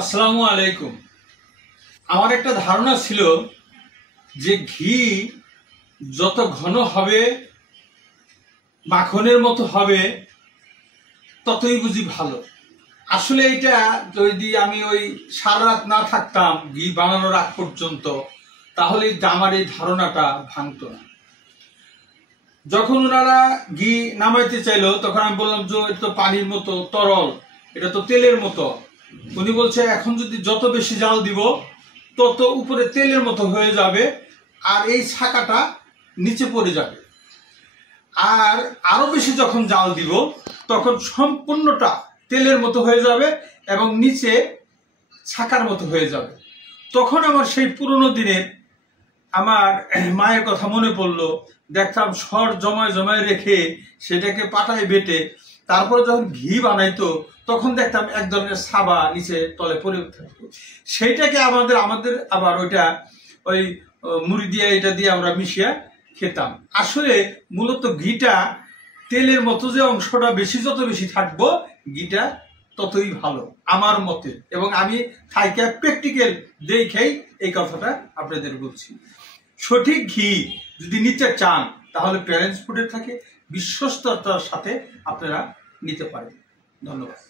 আসসালামু আলাইকুম। আমার একটা ধারণা ছিল যে ঘি যত ঘন হবে, মাখনের মতো হবে, ততই বুঝি ভালো। আসলে এটা যদি আমি ওই সারা রাত না থাকতাম ঘি বানানোর আগ পর্যন্ত, তাহলে আমার এই ধারণাটা ভাঙতো না। যখন ওনারা ঘি নামাইতে চাইলো, তখন আমি বললাম যে এটা তো পানির মতো তরল, এটা তো তেলের মতো। উনি বলছে এখন যদি যত বেশি জাল দিব তত উপরে তেলের মতো হয়ে যাবে, আর এই ছাকাটা নিচে পড়ে যাবে। আর আরো বেশি যখন জাল দিব তখন সম্পূর্ণটা তেলের মতো হয়ে যাবে এবং নিচে ছাকার মতো হয়ে যাবে। তখন আমার সেই পুরনো দিনের আমার মায়ের কথা মনে পড়লো। দেখতাম সর জমায় জমায় রেখে সেটাকে পাটায় বেটে তারপরে যখন ঘি বানাইতো, তখন দেখতাম এক ধরনের সাবা নিচে তলে পড়ে থাকতো। সেইটাকে আমাদের আবার ওইটা ওই মুড়ি দিয়ে এটা দিয়ে আমরা মিশিয়ে খেতাম। আসলে মূলত ঘিটা তেলের মতো যে অংশটা যত বেশি থাকবো, ঘিটা ততই ভালো আমার মতে। এবং আমি থাইকা প্র্যাকটিক্যাল দেখেই এই কথাটা আপনাদের বলছি। সঠিক ঘি যদি নিতে চান তাহলে প্যারেন্টস ফুডের থাকে বিশ্বস্ততার সাথে আপনারা নিতে পারেন। ধন্যবাদ।